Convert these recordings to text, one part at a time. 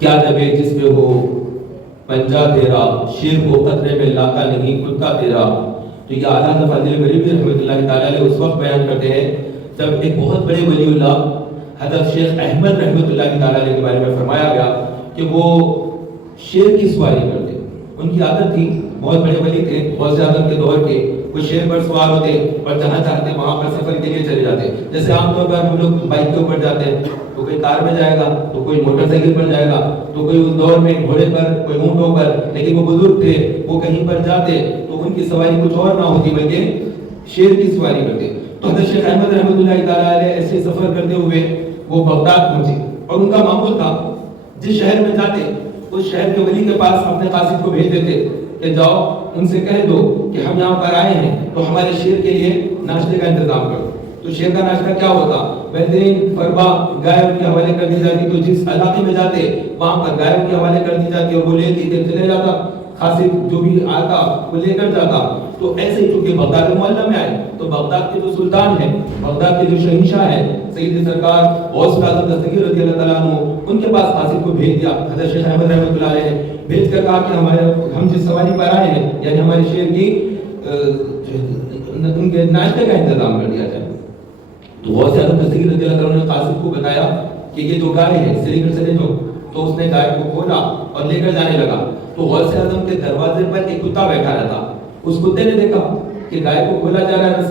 کیا جب جس میں ہو پنجا تیرا، شیر کو خطرے میں لاتا نہیں کتا تیرا. تو یہ اعلیٰ حضرت فاضل بریلوی رحمۃ اللہ تعالیٰ علیہ اس وقت بیان کرتے ہیں جب ایک بہت بڑے ولی اللہ حضرت شیخ احمد رحمۃ اللہ تعالیٰ علیہ کے بارے میں فرمایا گیا کہ وہ شیر کی سواری کرتے. ان کی عادت تھی، بہت بڑے ولی تھے غوث اعظم کے دور کے، وہ شیر پر سوار ہوتے اور جہاں چاہتے وہاں پر سفر کے لیے چلے جاتے. جیسے عام طور پر ہم لوگ بائک کے اوپر جاتے ہیں تو کوئی کار میں جائے گا، تو کوئی موٹر سائیکل پر جائے گا، تو کوئی اس دور میں گھوڑے پر، کوئی اونٹوں پر. لیکن وہ بزرگ تھے، وہ کہیں پر جاتے تو ان کی سواری کچھ اور نہ ہوتی بلکہ شیر کی سواری کرتے. تو حضرت شیخ احمد رحمۃ اللہ تعالیٰ علیہ ایسے سفر کرتے ہوئے وہ بغداد پہنچے اور ان کا معمول تھا جس شہر میں جاتے اس شہر کے ولی کے پاس اپنے قاصد کو بھیج دیتے کہ جاؤ ان سے کہہ دو کہ ہم یہاں پر آئے ہیں تو ہمارے شیر کے لیے ناشتے کا انتظام کرو. تو شیر کا ناشتہ کیا ہوتا؟ بہترین فربا گائے کے حوالے کر دی جاتی. تو جس علاقے میں جاتے وہاں پر گائے کے حوالے کر دی جاتی اور وہ لیتی چلے جاتا، قاصد جو بھی آتا وہ لے کر جاتا. تو ایسے ہی چونکہ بغداد معلّہ میں آئے تو بغداد کے جو سلطان ہیں، بغداد کے جو شہنشاہ ہیں سید سرکار غوث اعظم دستگیر رضی اللہ تعالیٰ عنہ، ان کے پاس قاصد کو بھیج دیا. حضرت شیخ احمد رحمۃ اللہ علیہ نے بھیج کر کہا کہ ہم جس سواری پر آئے ہیں یعنی ہمارے شیر کی ان کے ناشتے کا انتظام کر دیا جائے. تو غوث اعظم دستگیر رضی اللہ تعالیٰ عنہ نے قاصد کو بتایا کہ یہ جو گائے ہے سری گڑھ سے لے جاؤ. تو اس نے گائے کو کھولا اور لے کر جانے لگا. تو غوث اعظم کے دروازے پر ایک کتا بیٹھا رہتا. اس کتے نے دیکھا کہ گائے کو کھولا جا رہا ہے،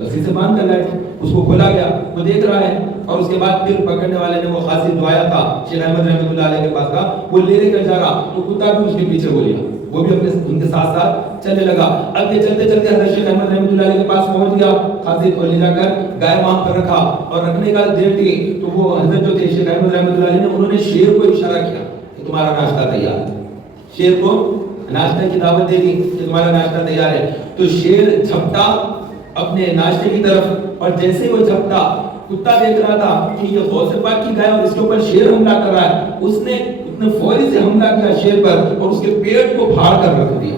رسی سے باندھ کر لائے. اس کو کھولا گیا، وہ دیکھ رہا ہے اور اس کے بعد پھر پکڑنے والے نے وہ قاصد جو آیا تھا شیخ احمد رحمۃ اللہ علیہ کے پاس کا، وہ لے کر جا رہا. تو کتا بھی اس کے پیچھے ہو لیا، وہ بھی ان کے ساتھ ساتھ چلنے لگا. اب یہ چلتے چلتے حضرت شیخ احمد رحمۃ اللہ علیہ کے پاس پہنچ گیا. قاصد کو لے جا کر گائے وہاں پر رکھا اور رکھنے کا دیر تھی تو وہ حضرت جو تھے شیخ احمد رحمۃ اللہ علیہ نے انہوں نے شیر کو اشارہ کیا کہ تمہارا ناشتہ تیار ہے. شیر کو ناشتے کی دعوت دے دی کہ تمہارا ناشتہ تیار ہے. تو شیر جھپٹا اپنے ناشتے کی طرف اور جیسے وہ جھپٹا، کتا دیکھ رہا تھا کہ یہ غوث پاک کی گائے اور اس کے اوپر شیر حملہ کر رہا ہے. اس نے فوری سے حملہ کیا شیر پر اور اس کے پیٹ کو پھاڑ کر رکھ دیا.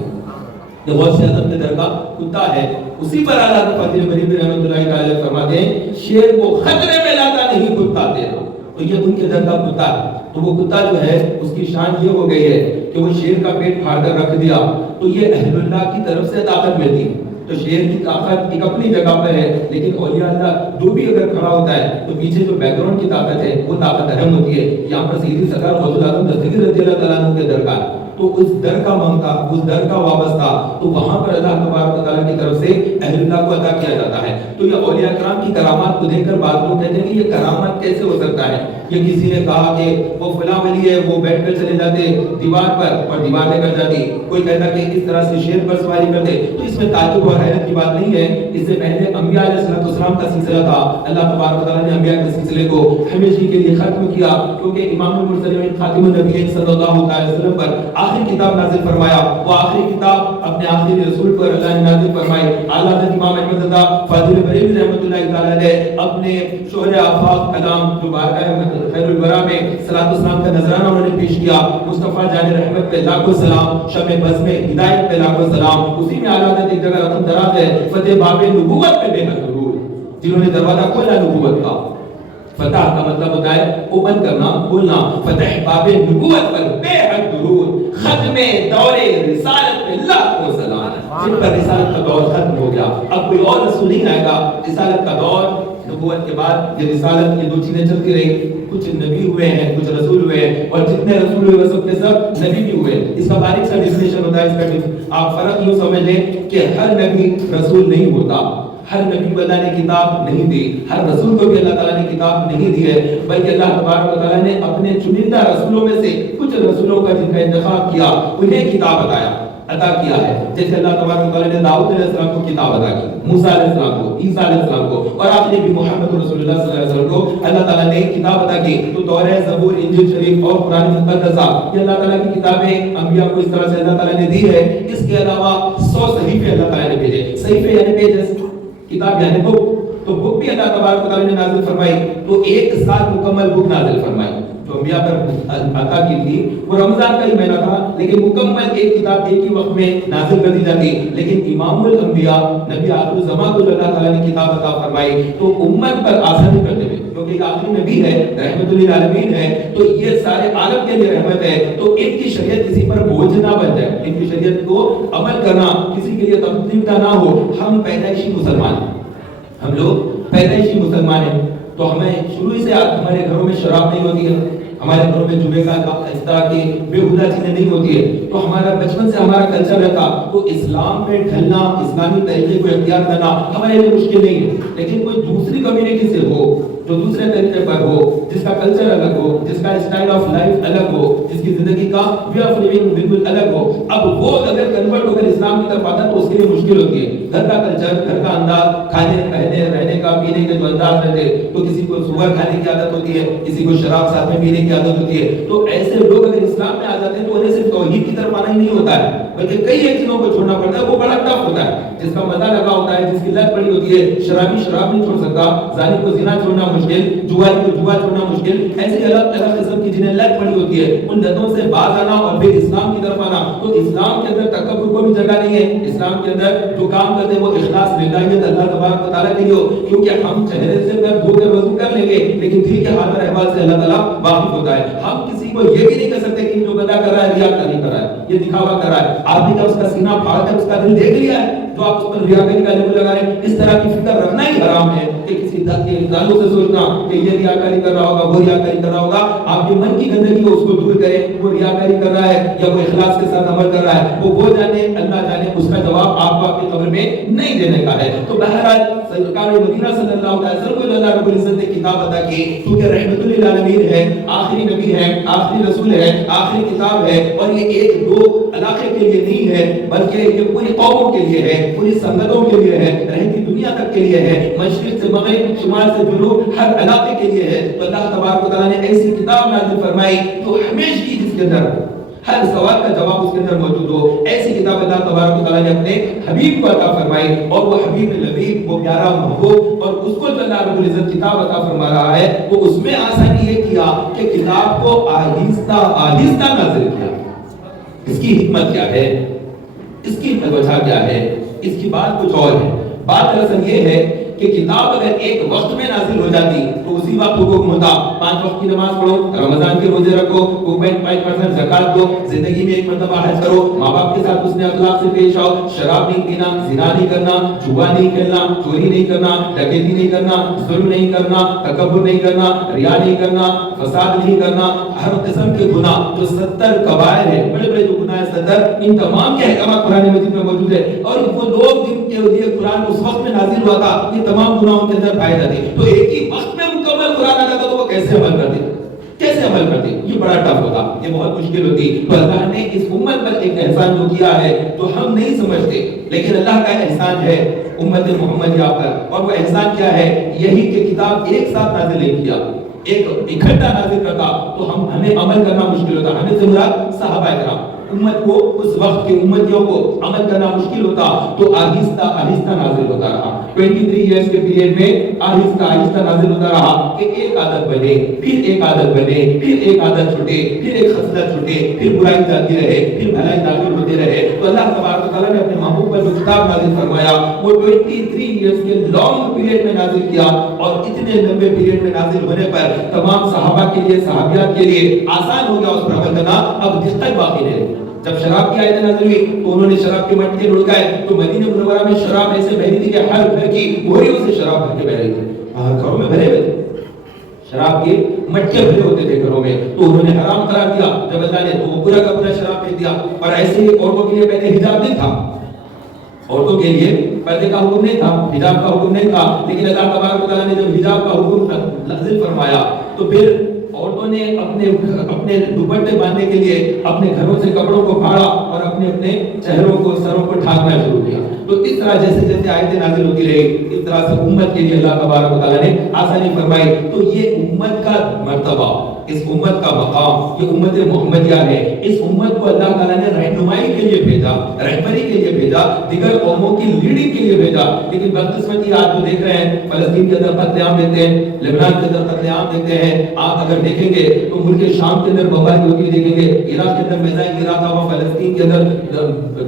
یہ غوث اعظم کے در کا کتا ہے. اسی پر اعلیٰ حضرت فاضل بریلوی رحمۃ اللہ تعالیٰ فرماتے ہیں شیر کو خطرے میں لاتا نہیں کتا تیرا. تو یہ ان کے در کا کتا ہے. تو وہ کتا جو ہے اس کی شان یہ ہو گئی ہے کہ وہ شیر کا پیٹ پھاڑ کر رکھ دیا. تو یہ اہل اللہ کی طرف سے طاقت ملتی ہے. تو شیر کی طاقت ایک اپنی جگہ پر ہے، لیکن اولیاء اللہ جو بھی اگر کھڑا ہوتا ہے تو پیچھے جو بیک گراؤنڈ کی طاقت ہے وہ طاقت اہم ہوتی ہے. یہاں پر سیدھی سرکار غوث اعظم دستگیر رضی اللہ تعالیٰ عنہ کے در کا، تو اس در کا منگتا، اس در کا وابستہ، تو وہاں پر اللہ تبارک و تعالیٰ کی طرف سے اہل اللہ کو عطا کیا جاتا ہے. تو یہ اولیاء کرام کی کرامات کو دیکھ کر بعض لوگ کہتے ہیں کہ یہ کرامت کیسے ہو سکتا ہے. یہ کسی نے کہا کہ وہ فلاں ولی ہے، وہ بیٹھ کر چلے جاتے دیوار پر اور دیوار لے کر جاتی. کوئی کہتا کہ اس طرح سے شیر پر سواری کرتے. تو اس میں تعجب اور حیرت کی بات نہیں ہے. اس سے پہلے انبیاء علیہ السلام کا سلسلہ تھا. اللہ تبارک و تعالیٰ نے انبیاء کے سلسلے کو ہمیشہ کے لیے ختم کیا کیونکہ امام المرسلین خاتم النبیین صلی اللہ علیہ وسلم پر آخری کتاب نازل فرمایا. وہ آخری کتاب اپنے آخری رسول پر اللہ نے نازل فرمائی. اعلیٰ حضرت امام احمد رضا فاضل بریلوی رحمۃ اللہ تعالیٰ علیہ اپنے شہر آفاق کلام جو بارگاہ خیر الورا میں صلاۃ والسلام کا نذرانہ انہوں نے پیش کیا. مصطفیٰ جان رحمت پہ لاکھوں سلام، شب بزم ہدایت پہ لاکھوں سلام. اسی میں اعلیٰ حضرت ایک جگہ رقم دراز ہے، فتح باب نبوت پہ بے حد درود. جنہوں نے دروازہ کھولا نبوت کا، فتح کا مطلب ہوتا ہے اوپن کرنا، کھولنا. فتح باب نبوت پر بے حد درود. ختم دور رسالت پہ لاکھوں سلام. جن پر رسالت کا دور ختم ہو گیا، اب کوئی اور رسول نہیں آئے گا. رسالت کا دور، نبوت کے بعد یہ رسالت، یہ دو چیزیں چلتی رہی. کچھ نبی ہوئے ہیں، کچھ رسول ہوئے ہیں، اور جتنے رسول ہوئے وہ سب کے سب نبی بھی ہوئے. اس کا باریک سا ڈیفینیشن ہوتا ہے. اس کا آپ فرق یوں سمجھ لیں کہ ہر نبی رسول نہیں ہوتا. ہر نبی کو اللہ نے کتاب نہیں دی، ہر رسول کو بھی اللہ تعالیٰ نے کتاب نہیں دی ہے، بلکہ اللہ تبارک و تعالیٰ نے اپنے چنندہ رسولوں میں سے کچھ رسولوں کا جن کا انتخاب کیا انہیں کتاب عطا کیا ہے. جیسے اللہ تبارک و تعالیٰ نے داؤد علیہ السلام کو کتاب عطا کی، موسیٰ علیہ السلام کو، عیسیٰ علیہ السلام کو، اور آخری بھی محمد رسول اللہ صلی اللہ علیہ وسلم کو اللہ تعالیٰ نے کتاب عطا کی. تو تورات، زبور، انجیل شریف اور قرآن مقدسہ یہ اللہ تعالیٰ کی کتابیں انبیاء کو اس طرح سے اللہ تعالیٰ نے دی ہے. اس کے علاوہ 100 صحیفے اللہ تعالیٰ نے بھیجے. صحیفے یعنی پیجز، کتاب یعنی بک. تو بک بھی اللہ تبارک و تعالیٰ نے نازل فرمائی. تو ایک ساتھ مکمل بک نازل فرمائی جو انبیاء پر عطا کی تھی. وہ رمضان کا ہی مہینہ تھا لیکن مکمل ایک کتاب ایک ہی وقت میں نازل کر دی جاتی. لیکن امام الانبیاء نبی آخر الزمان کو اللہ تعالیٰ نے کتاب عطا فرمائی تو امت پر آسانی کرتے ہوئے، کیونکہ آخری نبی ہے، رحمت للعالمین ہے، تو یہ سارے عالم کے لیے رحمت ہے، تو ان کی شریعت کسی پر بوجھ نہ بن جائے، ان کی شریعت کو عمل کرنا کسی کے لیے تکلیف کا نہ ہو۔ ہم پیدائشی مسلمان ہیں، ہم لوگ پیدائشی مسلمان ہیں، تو ہمیں شروع سے ہمارے گھروں میں شراب نہیں ہوتی ہے، ہمارے گھروں میں جوئے کا اس طرح کی بےہودہ چیزیں نہیں ہوتی ہے، تو ہمارا بچپن سے ہمارا کلچر رہتا، تو اسلام میں ڈھلنا، اسلامی طریقے کو اختیار کرنا ہمارے لیے مشکل نہیں ہے۔ لیکن کوئی دوسری کمیونٹی سے ہو جو دوسرے طریقے پر ہو، جس کا کلچر الگ ہو، جس کا اسٹائل آف لائف الگ ہو، جس کی زندگی کا وے آف لیونگ بالکل الگ ہو، اب وہ اگر کنورٹ ہو کر اسلام کی طرف آتا ہے تو اس کے لیے مشکل ہوتی ہے۔ گھر کا کلچر، گھر کا انداز، کھانے پہنے رہنے کا، پینے کے جو انداز رہتے، تو کسی کو سور کھانے کی عادت ہوتی ہے، کسی کو شراب ساتھ میں پینے کی عادت ہوتی ہے، تو ایسے لوگ اگر اسلام میں آ جاتے ہیں تو انہیں صرف توحید کی طرف آنا ہی نہیں ہوتا ہے، بلکہ کئی ایک چیزوں کو چھوڑنا پڑتا ہے، وہ بڑا ٹف ہوتا ہے۔ جس کا مزہ لگا ہوتا ہے، جس کی لت پڑی ہوتی ہے، شرابی شراب نہیں چھوڑ سکتا، زانی کو زنا چھوڑنا مشکل، جواری کو جوا چھوڑنا مشکل، ایسے الگ الگ قسم کی جنہیں لت پڑی ہوتی ہے، ان لتوں سے باز آنا اور پھر اسلام کی طرف آنا۔ تو اسلام کے اندر تکبر کو بھی جگہ نہیں ہے، اسلام کے اندر جو کام کرتے ہیں وہ اخلاص للہیت اللہ تبارک و تعالیٰ کے لیے ہو، کیونکہ ہم چہرے سے دھو کر وضو کر لیں گے لیکن دل کے حال اور احوال سے اللہ تعالیٰ واقف ہوتا ہے۔ ہم کسی کو یہ بھی نہیں کہہ سکتے کہ جو بندہ کر رہا ہے ریاکاری کر رہا ہے، یہ دکھاوا کر رہا ہے۔ آپ نے کیا اس کا سینہ پھاڑ کر اس کا دل دیکھ لیا ہے جو آپ اس پر ریاکاری کا لیبل لگا رہے ہیں؟ اس طرح کی فکر رکھنا ہی حرام ہے کہ کسی دانوں سے سوچنا کہ یہ ریاکاری کر رہا ہوگا، وہ ریاکاری کر رہا ہوگا۔ آپ کے من کی گندگی کو اس کو دور کریں، وہ ریاکاری کر رہا ہے یا وہ اخلاص کے ساتھ عمل کر رہا ہے، وہ جانے، اللہ جانے، اس کا جواب آپ کو آپ کی قبر میں نہیں دینے کا ہے۔ تو بہرحال سرکار مدینہ صلی اللہ علیہ وسلم کو اللہ رب العزت نے کتاب عطا کی، کیونکہ رحمت للعالمین ہے، آخری نبی ہے، آخری رسول ہے، آخری کتاب ہے، اور یہ ایک دو علاقے کے لیے نہیں ہے بلکہ یہ پوری قوموں کے لیے ہے، پوری سنگتوں کے لیے ہے، رہتی دنیا تک کے لیے ہے، مشرق سے مغرب، شمال سے جنوب، ہر علاقے کے لیے ہے۔ تو اللہ تبارک و تعالیٰ نے ایسی کتاب نازل فرمائی تو ہمیشہ جس کے اندر ہر سوال کا جواب اس کے اندر موجود ہو، ایسی کتاب اللہ تبارک و تعالیٰ نے اپنے حبیب کو عطا فرمائی، اور وہ حبیب لبیب، وہ پیارا محبوب، اور اس کو جو اللہ رب العزت کتاب عطا فرما رہا ہے، وہ اس میں آسانی یہ کیا کہ کتاب کو آہستہ آہستہ نازل کیا۔ اس کی حکمت کیا ہے، اس کی وجہ کیا ہے، اس کی بات کچھ اور ہے۔ بات دراصل یہ ہے کہ کتاب اگر ایک وقت میں نازل ہو جاتی تو اسی وقت حکم ہوتا 5 وقت کی نماز پڑھو، رمضان کے روزے رکھو، 5% زکات دو، زندگی میں ایک مرتبہ حج کرو، ماں باپ کے ساتھ حسن اخلاق سے پیش آؤ، شراب نہیں پینا، زنا نہیں کرنا، جوا نہیں کھیلنا، چوری نہیں کرنا، ڈکیتی نہیں کرنا، ظلم نہیں کرنا، تکبر نہیں کرنا، ریا نہیں کرنا، فساد نہیں کرنا، ہر قسم کے گناہ جو 70 کبائر ہیں، بڑے بڑے جو گناہ 70، ان تمام کے احکامات قرآن مجید میں موجود ہے، اور وہ لوگ جن کے لیے قرآن اس وقت میں نازل ہوا تھا یہ تمام گناہوں کے اندر پائے جاتے، تو ایک ہی وقت میں مکمل قرآن آ جاتا تو وہ کیسے عمل کرتے، کیسے عمل کرتے؟ یہ بڑا ٹف ہوتا، یہ بہت مشکل ہوتی۔ تو اللہ نے اس امت پر ایک احسان جو کیا ہے تو ہم نہیں سمجھتے، لیکن اللہ کا احسان ہے امت محمدیہ پر، اور وہ احسان کیا ہے؟ یہی کہ کتاب ایک ساتھ نازل نہیں کیا، ایک اکٹھا نازل کرتا تو ہمیں عمل کرنا مشکل ہوتا، ہمیں سے مراد صحابہ کرام، امت کو اس وقت کے امتیوں کو عمل کرنا مشکل ہوتا، تو آہستہ آہستہ نازل ہوتا رہا۔ 23 ایئرز کے پیریڈ میں آہستہ آہستہ نازل ہوتا رہا کہ ایک عادت بنے، پھر ایک عادت بنے، پھر ایک عادت چھوٹے، پھر ایک خصلت چھوٹے، پھر برائی جاتی رہے، پھر بھلائی داخل ہوتے رہے۔ تو اللہ تبارک و تعالیٰ نے اپنے محبوب پر جو کتاب نازل فرمایا وہ 23 ایئرز کے لانگ پیریڈ میں نازل کیا، اور اتنے لمبے پیریڈ میں نازل ہونے پر تمام صحابہ کے لیے، صحابیات کے لیے آسان ہو گیا اس پر عمل کرنا، اب دقت باقی نہیں رہی۔ جب شراب کی آیتیں نازل ہوئی تو انہوں نے شراب کے مٹکے لڑکائے، تو مدینہ منورہ میں شراب ایسے بہ رہی تھی کہ ہر گھر کی بوریوں سے شراب بھر کے بہ رہی تھی، ہر گھروں میں بھرے ہوئے تھے، شراب کے مٹکے بھرے ہوتے تھے گھروں میں، تو انہوں نے حرام قرار دیا جب اللہ نے، تو وہ پورا کا پورا شراب پھینک دیا۔ اور ایسے ہی عورتوں کے لیے پہلے حجاب نہیں تھا، عورتوں کے لیے پردے کا حکم نہیں تھا، حجاب کا حکم نہیں تھا، لیکن اللہ تبارک و تعالیٰ نے جب حجاب کا حکم نازل فرمایا تو پھر عورتوں نے اپنے دوپٹے باندھنے کے لیے اپنے گھروں سے کپڑوں کو پھاڑا اور اپنے چہروں کو، سروں کو ڈھانکنا شروع کیا۔ تو اس طرح جیسے جیسے آیتیں نازل ہوتی رہی، اس طرح سے امت کے لیے اللہ تبارک و تعالیٰ نے آسانی فرمائی۔ تو یہ امت کا مرتبہ، اس امت کا مقام، یہ امت محمدیہ ہے، اس امت کو اللہ تعالیٰ نے رہنمائی کے لیے بھیجا، رہبری کے لیے بھیجا، دیگر قوموں کی لیڈنگ کے لیے بھیجا۔ لیکن بدقسمتی آج جو دیکھ رہے ہیں، فلسطین کے اندر قتل عام دیکھتے ہیں، لبنان کے اندر قتل عام دیکھتے ہیں، آپ اگر دیکھیں گے تو ملک شام کے اندر بمباری ہوتی دیکھیں گے، عراق کے اندر میزائل گرا تھا ہوا، فلسطین کے اندر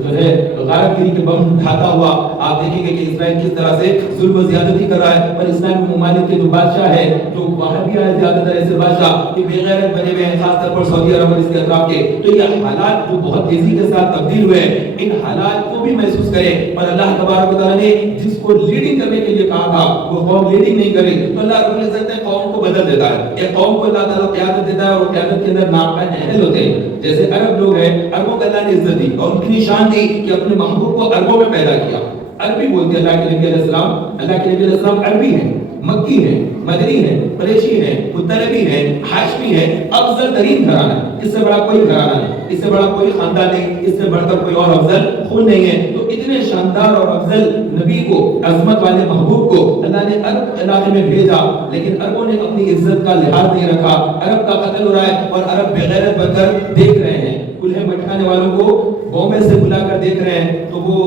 جو ہے غارت گیری کے بم ڈھاتا ہوا، آپ دیکھیں گے کہ اسرائیل کس طرح سے ظلم و زیادتی کر رہا ہے۔ پر اسلامی ممالک کے جو بادشاہ ہے، جو باہر بھی آئے زیادہ تر ایسے بادشاہ کہ بے غیرت بنے ہوئے ہیں، خاص طور پر سعودی عرب اور اس کے اطراف کے. تو یہ حالات جو بہت تیزی کے ساتھ تبدیل ہوئے ہیں، ان حالات کو بھی محسوس کریں. اور اللہ تبارک و تعالیٰ نے جس کو لیڈنگ کرنے کے لیے کہا تھا وہ قوم لیڈنگ نہیں کر رہی، تو اللہ رب العزت نے قوم کو بدل دیتا ہے. ایک قوم کو اللہ تعالیٰ قیادت دیتا ہے اور قیادت کے اندر ناپائن اہل ہوتے ہیں. جیسے عرب لوگ ہیں، عربوں کو اللہ نے عزت دی اور ان کی نشان دی کہ اپنے محبوب کو عربوں میں پیدا کیا. عربی بولتے اللہ کے نبی علیہ السلام. اللہ کے نبی علیہ السلام عربی ہیں، مکی ہیں، مدنی ہیں، قریشی ہیں، مطلبی ہیں، ہاشمی ہیں. افضل ترین گھرانہ، اس سے بڑا کوئی گھرانہ نہیں، اس سے بڑا کوئی خاندان نہیں، اس سے بڑھ کر کوئی اور افضل خون نہیں ہے. تو اتنے شاندار اور افضل نبی کو، عظمت والے محبوب کو اللہ نے عرب علاقے میں بھیجا، لیکن عربوں نے اپنی عزت کا لحاظ نہیں رکھا. عرب کا قتل ہو رہا ہے اور عرب بغیرت بن کر دیکھ رہے ہیں. کلہے مٹکانے والوں کو بومبے سے بلا کر دیکھ رہے ہیں، تو وہ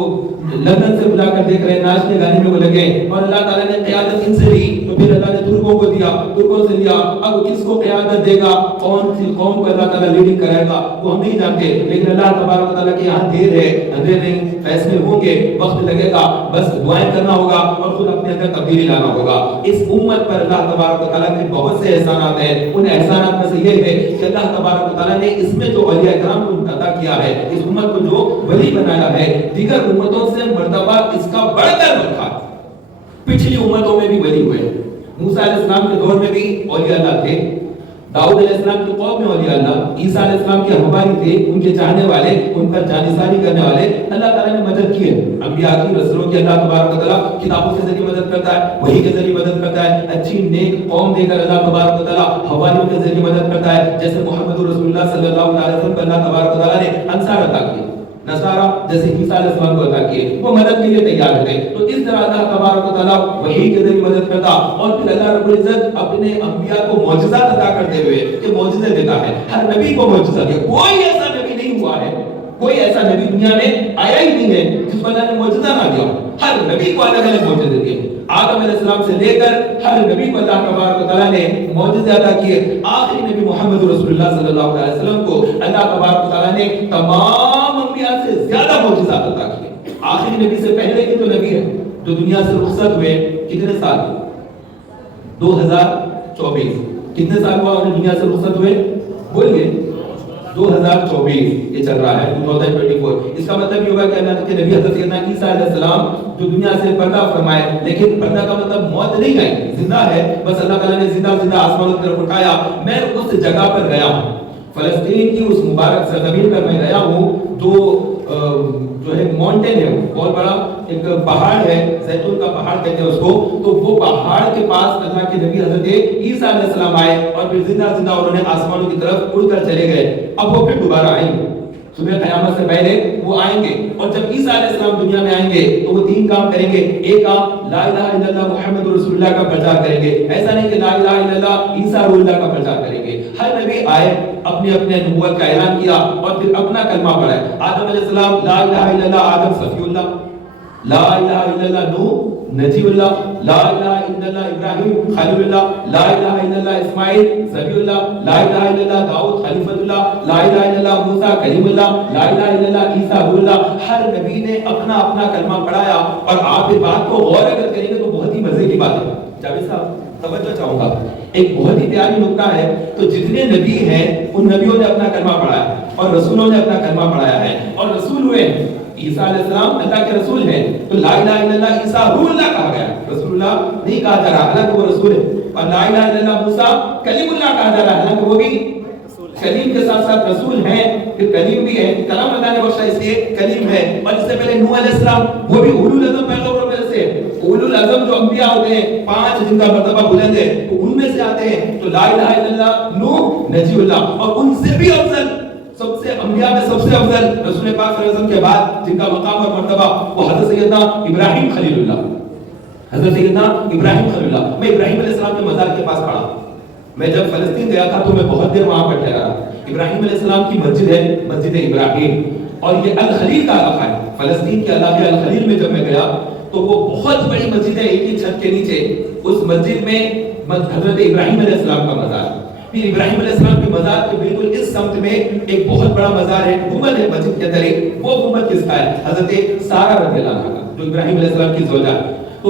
لندن سے بلا کر دیکھ رہے ہیں، ناچنے گانے میں وہ لگے. اور اللہ تعالیٰ نے قیادت ان سے لی تو پھر اللہ نے ترکوں کو دیا، ترکوں سے لیا. اب کس کو قیادت دے گا، کون سی قوم کو اللہ تعالیٰ لیڈنگ کرے گا، وہ ہم نہیں جانتے. لیکن اللہ تبارک و تعالیٰ کے یہاں دیر ہے، اندھیر نہیں، فیصلے ہوں گے، وقت لگے گا. بس دعائیں کرنا ہوگا اور خود اپنے اندر تبدیلی لانا ہوگا. اس امت پر اللہ تبارک و تعالیٰ کے بہت سے احسانات ہیں. ان احسانات میں سے یہ ہے کہ اللہ تبارک و تعالیٰ نے اس میں جو اولیاء کرام کو عطا کیا ہے، اس امت کو جو ولی بنایا ہے، دیگر امتوں سے مرتبہ اس کا بڑھ کر رکھا. پچھلی امتوں میں بھی ولی ہوئے. موسیٰ علیہ السلام کے دور میں بھی اولیاء اللہ تھے، داؤد علیہ السلام کی قوم میں اولیاء اللہ، عیسیٰ علیہ السلام کے حواری تھے، ان کے چاہنے والے، ان پر جانثاری کرنے والے. اللہ تعالیٰ نے مدد کی ہے. انبیاء کی، رسولوں کی اللہ تبارک و تعالیٰ کتابوں کے ذریعے مدد کرتا ہے، وحی کے ذریعے مدد کرتا ہے. اچھی نیک قوم دے کر اللہ تبارک و تعالیٰ حواریوں کے ذریعے مدد کرتا ہے. جیسے محمد رسول اللہ صلی اللہ علیہ وسلم کو اللہ تبارک و تعالیٰ نے انصار عطا کیے، نصارہ جیسے عیسیٰ علیہ السلام کو عطا کیے، وہ مدد کے لیے تیار تھے. تو اس طرح اللہ تبارک و تعالیٰ وحی کے ذریعے مدد کرتا. اور پھر اللہ رب العزت اپنے انبیاء کو معجزات عطا کرتے ہوئے کہ معجزے دیتا ہے. ہر نبی کو معجزہ دیا. کوئی ایسا نبی نہیں ہوا ہے، کوئی ایسا نبی دنیا میں آیا ہی نہیں ہے جس کو اللہ نے معجزہ نہ دیا. ہر نبی کو الگ الگ معجزے دیے. آدم علیہ السلام سے لے کر ہر نبی کو اللہ تبارک و تعالیٰ نے معجزے عطا کیے. آخری نبی محمد رسول اللہ صلی اللہ علیہ وسلم کو اللہ تبارک و تعالیٰ نے تمام انبیاء سے زیادہ معجزات عطا کیے. آخری نبی سے پہلے کے جو نبی ہے جو دنیا سے رخصت ہوئے، کتنے سال؟ 2024. کتنے سال ہوا انہیں دنیا سے رخصت ہوئے؟ بولیے. 2024 یہ چل رہا ہے، 2024. اس کا مطلب یہ ہوگا کہ اللہ کے نبی حضرت سیدنا عیسیٰ علیہ السلام جو دنیا سے پردہ فرمائے، لیکن پردہ کا مطلب موت نہیں آئی، زندہ ہے. بس اللہ تعالیٰ نے زندہ آسمانوں کی طرف اٹھایا. میں اس جگہ پر گیا ہوں، فلسطین کی اس مبارک سرزمین پر میں گیا ہوں جو ہے ماؤنٹین ہے، بہت بڑا ایک پہاڑ ہے، زیتون کا پہاڑ کہتے ہیں اس کو. تو وہ پہاڑ کے پاس اللہ کے نبی حضرت عیسیٰ علیہ السلام آئے اور پھر زندہ انہوں نے آسمانوں کی طرف اڑ کر چلے گئے. اب وہ پھر دوبارہ آئیں گے، صبح قیامت سے پہلے وہ آئیں گے. اور جب عیسیٰ علیہ السلام دنیا میں آئیں گے تو وہ 3 کام کریں گے. ایک کام لا الہ الا اللہ محمد رسول اللہ کا پرچار کریں گے. ایسا نہیں کہ لا الہ الا اللہ عیسیٰ روح اللہ کا پرچار کریں گے. ہر نبی آئے، اپنے اپنے نبوت کا اعلان کیا اور پھر اپنا کلمہ پڑھا. آدم علیہ السلام لا الہ الا اللہ آدم صفی اللہ، لا الہ الا اللہ نوح نجی اللہ، لا الہ الا اللہ ابراہیم خلیل اللہ، لا الہ الا اللہ اسماعیل ذبیح اللہ، لا الہ الا اللہ داؤد خلیفۃ اللہ، لا الہ الا اللہ موسیٰ کلیم اللہ، لا الہ الا اللہ عیسیٰ روح اللہ. ہر نبی نے اپنا اپنا کلمہ پڑھایا. اور آپ اس بات کو غور اگر کریں گے تو بہت ہی مزے کی بات ہے. جاوید صاحب توجہ چاہوں گا، ایک بہت ہی پیاری نکتہ ہے. تو جتنے نبی ہیں ان نبیوں نے اپنا کلمہ پڑھایا اور رسولوں نے اپنا کلمہ پڑھایا ہے اور رسول ہوئے. عیسیٰ علیہ السلام اللہ کے رسول ہیں تو لا الہ الا اللہ عیسیٰ روح اللہ کہا گیا، رسول اللہ نہیں کہا جا رہا، حالانکہ وہ رسول ہے. اور لا الہ الا اللہ موسیٰ کلیم اللہ کہا جا رہا ہے، حالانکہ وہ بھی کلیم کے ساتھ ساتھ رسول ہیں، پھر کلیم بھی ہے، کلام اللہ نے بخشا اس لیے کلیم ہے. اور اس سے پہلے نوح علیہ السلام وہ بھی اولو العزم پیغمبروں میں سے، اولو العزم جو انبیاء ہوتے ہیں 5 جن کا مرتبہ بلند ہے وہ ان میں سے آتے ہیں. تو لا الہ الا اللہ نوح نجی اللہ، اور ان سے بھی افضل، سب سے انبیاء میں سب سے افضل رسول پاک صلی اللہ علیہ وسلم کے بعد جن کا مقام اور مرتبہ وہ حضرت سیدنا ابراہیم خلیل اللہ. حضرت سیدنا ابراہیم خلیل اللہ. میں ابراہیم علیہ السلام کے مزار کے پاس پڑھا. میں جب فلسطین گیا تھا تو میں بہت دیر وہاں پر ٹھہرا. ابراہیم علیہ السلام کی مسجد ہے، مسجد ابراہیم، اور یہ الخلیل کا علاقہ ہے. فلسطین کے علاقے الخلیل میں جب میں گیا تو وہ بہت بڑی مسجد ہے، ایک ہی چھت کے نیچے. اس مسجد میں حضرت ابراہیم علیہ السلام کا مزار. پھر ابراہیم علیہ السلام کے مزار کے بالکل اس سمت میں ایک بہت بڑا مزار ہے، گنبد ہے مسجد کے اندر. وہ گنبد کس کا ہے؟ حضرت سارہ رضی اللہ عنہا کا، جو ابراہیم علیہ السلام کی زوجہ. تو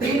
3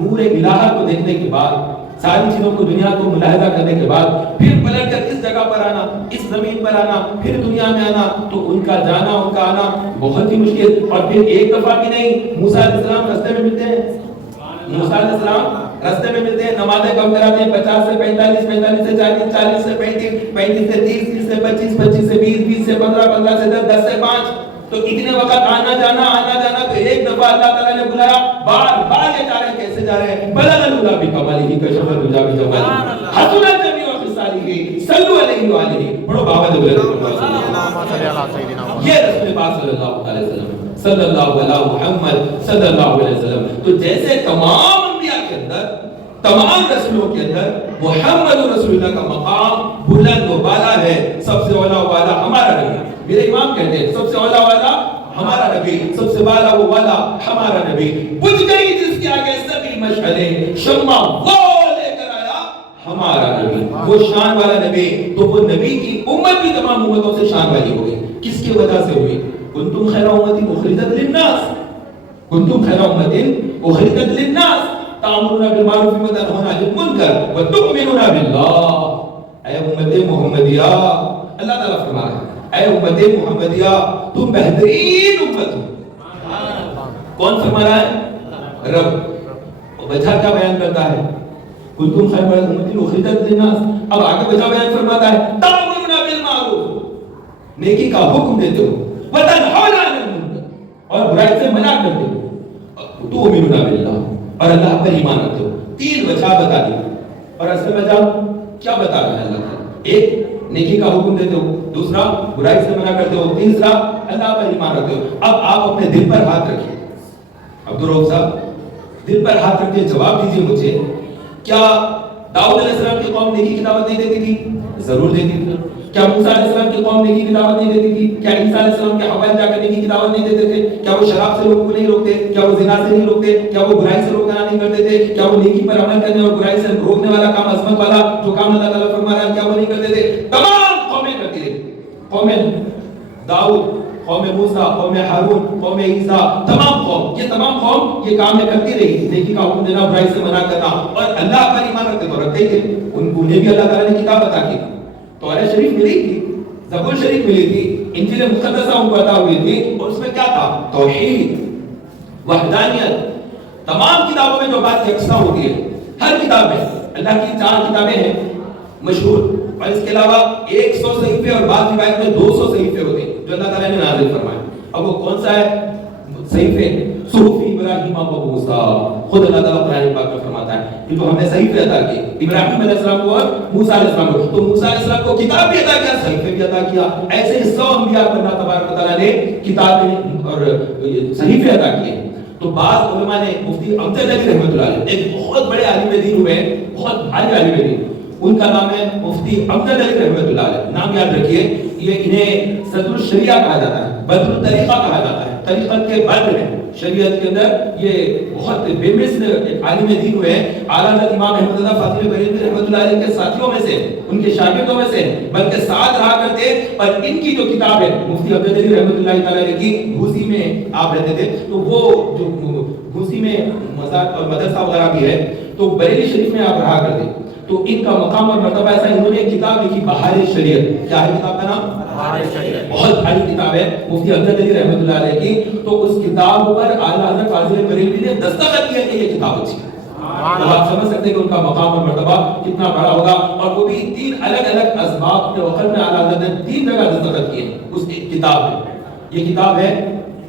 نور الہہ کو دیکھنے کے بعد، ساری چیزوں کو دنیا کو ملاحظہ کرنے کے بعد پھر پلٹ کر اس جگہ پر آنا، اس زمین پر آنا، پھر دنیا میں آنا، تو ان کا جانا، ان کا آنا بہت ہی مشکل. اور پھر ایک دفعہ بھی نہیں. موسیٰ علیہ السلام رستے میں ملتے ہیں، موسیٰ علیہ السلام رستے میں ملتے ہیں، نمازیں کم کراتے ہیں، 50 سے 45، 45 سے 40، 40 سے 35، 35 سے 30، 30 سے 25، 25 سے 20، 20 سے 15، 15 سے 10، 10 سے 5. تو اتنے وقت آنا جانا تو ایک دفعہ اللہ تعالیٰ نے بلایا، بار بار یہ جا رہے ہیں. کیسے جا رہے ہیں؟ بلغ الہدی بکمالہ کشف الدجی بجمالہ حسن جمیع خصالہ صلوا علیہ وآلہ. پڑھو بابا دے بولے یہ رسول پاک صلی اللہ علیہ وسلم، صلی اللہ علیہ محمد صلی اللہ علیہ وسلم. تو جیسے تمام انبیاء کے اندر، تمام رسولوں کے اندر محمد رسول اللہ کا مقام بلند و بالا ہے. سب سے اولا والا ہمارا نبی، میرے امام کہتے ہیں سب سے اولا والا ہمارا نبی، سب سے بالا وہ والا ہمارا نبی. بجھ گئی جس کے آگے سبھی مشعلیں، شمع وہ لے کر آیا ہمارا نبی، وہ شان والا نبی. تو وہ نبی کی امت بھی تمام امتوں سے شان والی ہو گئی. کس کی وجہ سے ہوئی؟ کنتم خیر امت اخرجت للناس، کنتم خیر امت اخرجت للناس تأمرون بالمعروف وتنهون عن المنکر وتؤمنون باللہ. اے امت محمدیہ، اللہ تعالیٰ فرما رہا ہے اے امت محمدیہ تم بہترین امت ہو. کون فرما رہا ہے؟ رب. وجہ کیا بیان کرتا ہے؟ کنتم خیر امت اخرجت للناس. اب آگے وجہ بیان فرماتا ہے تأمرون بالمعروف، نیکی کا حکم دیتے ہو، وتنہون عن المنکر، اور برائی سے منع کرتے ہو، تؤمنون باللہ، اور اللہ پر ایمان رکھتے ہو. تین وجہ بتا دی. اور اصل وجہ کیا بتا رہا ہے اللہ تعالیٰ؟ ایک، نیکی کا حکم دیتے ہو، دوسرا برائی سے منع کرتے ہو، تیسرا اللہ پر ایمان رکھتے ہو. اب آپ اپنے دل پر ہاتھ رکھیے. عبدالرؤف صاحب دل پر ہاتھ رکھ کے جواب دیجیے مجھے، کیا داؤد علیہ السلام کی قوم نیکی کی دعوت نہیں دیتی تھی؟ ضرور دیتی تھی. کیا موسیٰ علیہ السلام کی قوم نیکی کی دعوت نہیں دیتی تھی؟ کیا عیسیٰ علیہ السلام کے حوالے جا کر نیکی کی دعوت نہیں دیتے تھے؟ کیا وہ شراب سے لوگوں کو نہیں روکتے؟ کیا وہ زنا سے نہیں روکتے؟ کیا وہ برائی سے روکنا نہیں کرتے تھے؟ کیا وہ نیکی پر عمل کرنے اور برائی سے روکنے والا کام، عظمت والا جو کام اللہ تعالیٰ فرما رہا ہے، کیا وہ نہیں کرتے تھے؟ تمام قومیں کرتی رہی. قوم داؤد، قوم موسیٰ، قوم ہارون، قوم عیسیٰ، تمام قوم، یہ تمام قوم یہ کام کرتی رہی، نیکی کا حکم دینا، برائی سے منع کرنا، اور اللہ پر ایمان رکھتے تو رکھتے تھے. انہیں بھی اللہ تعالیٰ نے کتاب عطا کی، توراۃ شریف ملی تھی، زبور شریف ملی تھی، انجیل مقدسہ ان کو عطا ہوئی تھی، اور اس میں کیا تھا؟ توحید، وحدانیت. تمام کتابوں میں جو بات یکساں ہوتی ہے، ہر کتاب میں اللہ کی 4 کتابیں ہیں مشہور، اور اس کے علاوہ 100 صحیفے اور بعض روایت میں 200 صحیفے ہوتے ہیں جو اللہ تعالیٰ نے نازل فرمائے. اب وہ کون سا ہے صحیفے؟ صحف ابراہیم و موسیٰ. خود اللہ تعالیٰ قرآن پاک میں فرماتا ہے کہ جو ہم نے صحیفے عطا کیے ابراہیم علیہ السلام کو اور موسیٰ علیہ السلام کو. تو موسیٰ علیہ السلام کو کتاب بھی عطا کیا، صحیفے بھی عطا کیا. ایسے 100 انبیاء پر اللہ تبارک و تعالیٰ نے کتابیں اور صحیفے عطا کیے. تو بعض علماء نے، مفتی امجد علی رحمۃ اللہ علیہ ایک بہت بڑے عالم دین ہوئے، بہت بھاری عالم دین، ان کا نام ہے مفتی امجد علی رحمۃ اللہ علیہ. نام یاد رکھیے، یہ انہیں صدر الشریعہ کہا جاتا ہے، بدر الطریقہ کہا جاتا ہے، طریقت کے بدر ہیں شریعت کے اندر. یہ بہت بے مثل عالم دین ہوئے ہیں. اعلیٰ حضرت امام احمد رضا فاضل بریلوی رحمۃ اللہ علیہ کے ساتھیوں میں سے، ان کے شاگردوں میں سے، بلکہ ساتھ رہا کرتے. اور ان کی جو کتاب ہے مفتی عبد علی رحمۃ اللہ تعالیٰ علیہ کی، گھوسی میں آپ رہتے تھے، تو وہ جو گھوسی میں مزار اور مدرسہ وغیرہ بھی ہے، تو بریلی شریف میں آپ رہا کرتے. تو ان کا مقام اور مرتبہ ایسا، انہوں نے ایک کتاب لکھی بہار شریعت. کیا ہے کتاب کا نام؟ بہت بھاری کتاب ہے مفتی امجد علی رحمۃ اللہ علیہ کی. تو اس کتاب پر اعلیٰ حضرت فاضل بریلوی نے دستخط کیا کہ یہ کتاب اچھی ہے. تو آپ سمجھ سکتے ہیں کہ ان کا مقام اور مرتبہ کتنا بڑا ہوگا. اور وہ بھی 3 الگ الگ اسباب کے وقت میں اعلیٰ حضرت نے 3 جگہ دستخط کیے اس کتاب میں. یہ کتاب ہے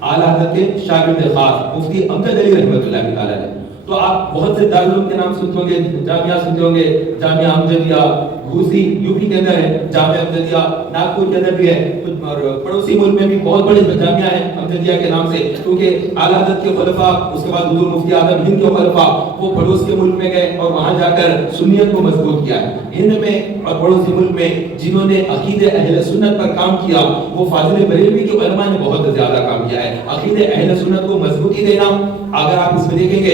اعلیٰ حضرت کے شاگرد خاص مفتی امجد علی رحمۃ اللہ تعالیٰ علیہ. تو آپ بہت سے دارالعلوم کے نام سنتے ہوں گے، جامعہ سنتے ہوں گے، جامعہ امجدیہ گھوسی یو پی کے اندر ہے، جامعہ امجدیہ ناگپور کے اندر بھی ہے، اور پڑوسی ملک میں بھی بہت بڑے جامعہ ہیں امجدیہ کے نام سے، کیونکہ اعلیٰ حضرت کے خلفاء، اس کے بعد حضور مفتی اعظم ہند کے خلفاء، وہ پڑوس کے ملک میں گئے اور وہاں جا کر سنیت کو مضبوط کیا. ہند میں اور پڑوسی ملک میں جنہوں نے عقیدہ اہل سنت پر کام کیا، وہ فاضل بریلوی کے علماء نے بہت زیادہ کام کیا ہے. عقیدہ اہل سنت کو مضبوطی دینا، اگر آپ اس میں دیکھیں گے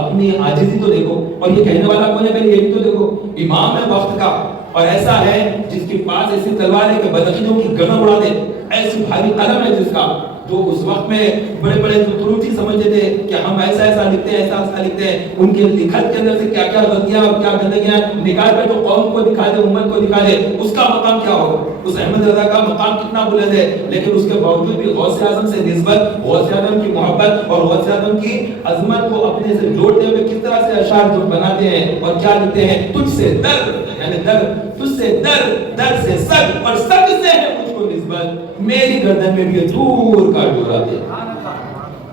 اپنی عاجزی تو دیکھو، اور یہ کہنے والا کون ہے پہلے یہ بھی تو دیکھو، امام ہے وقت کا، اور ایسا ہے جس کے پاس ایسی تلوار ہے کہ بدخشیوں کی گردن اڑا دے، ایسی بھاری قلم ہے جس کا، جو اس وقت میں بڑے بڑے تروچی سمجھتے تھے کہ ہم ایسا ایسا لکھتے ہیں، ایسا ایسا لکھتے ہیں، ان کے لکھت کے اندر سے کیا کیا غلطیاں اور کیا گندگیاں نکال کر جو قوم کو دکھا دے، امت کو دکھا دے، اس کا مقام کیا ہوگا؟ اس احمد رضا کا مقام کتنا بلند ہے، لیکن اس کے باوجود بھی غوث اعظم سے نسبت، غوث اعظم کی محبت اور غوث اعظم کی عظمت کو اپنے سے جوڑتے ہوئے کس طرح سے اشعار جو بناتے ہیں اور کیا لکھتے ہیں، تجھ سے در، یعنی در، تجھ سے در، در سے سگ، اور سگ سے ہے مجھ کو نسبت، میری گردن میں بھی دور کا ڈورا دے۔